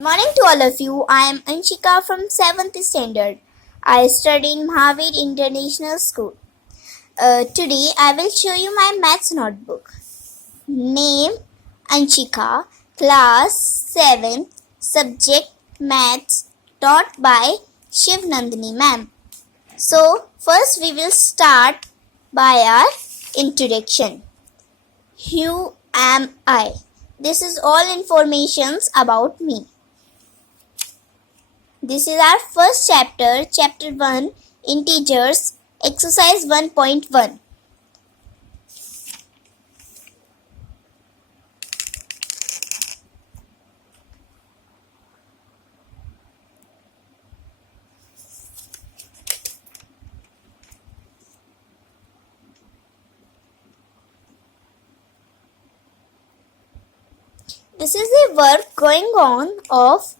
Morning to all of you. I am Anshika from 7th standard. I study in Mahavir International School. Today I will show you my maths notebook. Name Anshika, class 7, subject maths, taught by Shiv Nandini ma'am. So first we will start by our introduction. Who am I? This is all informations about me. This is our first chapter, chapter 1, integers, exercise 1.1. This is the work going on of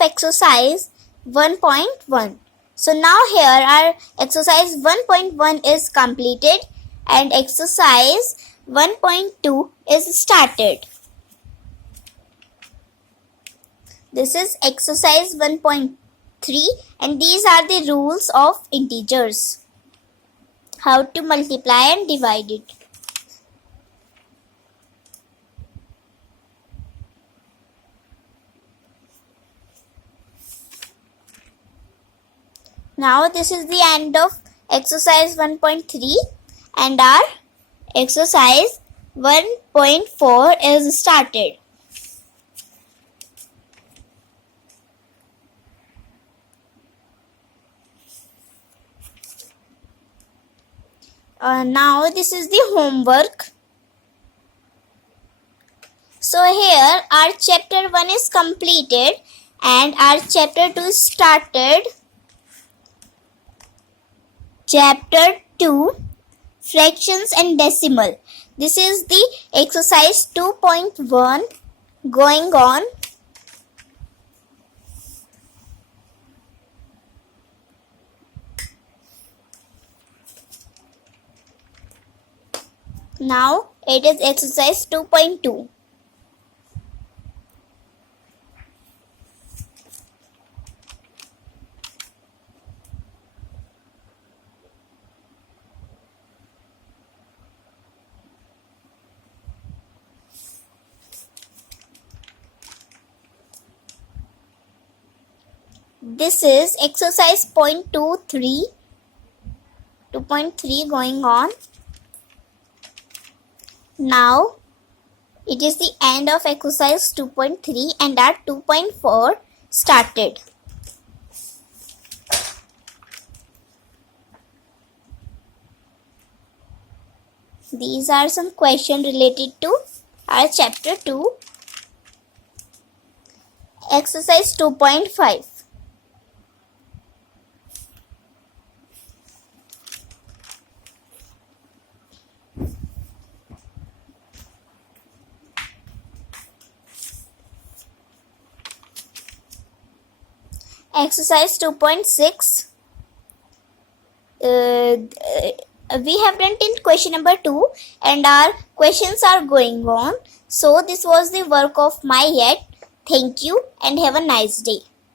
exercise 1.1. So now here our exercise 1.1 is completed and exercise 1.2 is started. This is exercise 1.3 and these are the rules of integers. How to multiply and divide it. Now this is the end of exercise 1.3 and our exercise 1.4 is started. Now this is the homework. So here our chapter 1 is completed and our chapter 2 started. Chapter 2, Fractions and Decimal. This is the exercise 2.1 going on. Now it is exercise 2.2. This is exercise 2.3 going on. Now it is the end of exercise 2.3 and our 2.4 started. These are some questions related to our chapter 2. Exercise 2.5. Exercise 2.6. We have done till question number 2 and our questions are going on. So this was the work of my yet. Thank you and have a nice day.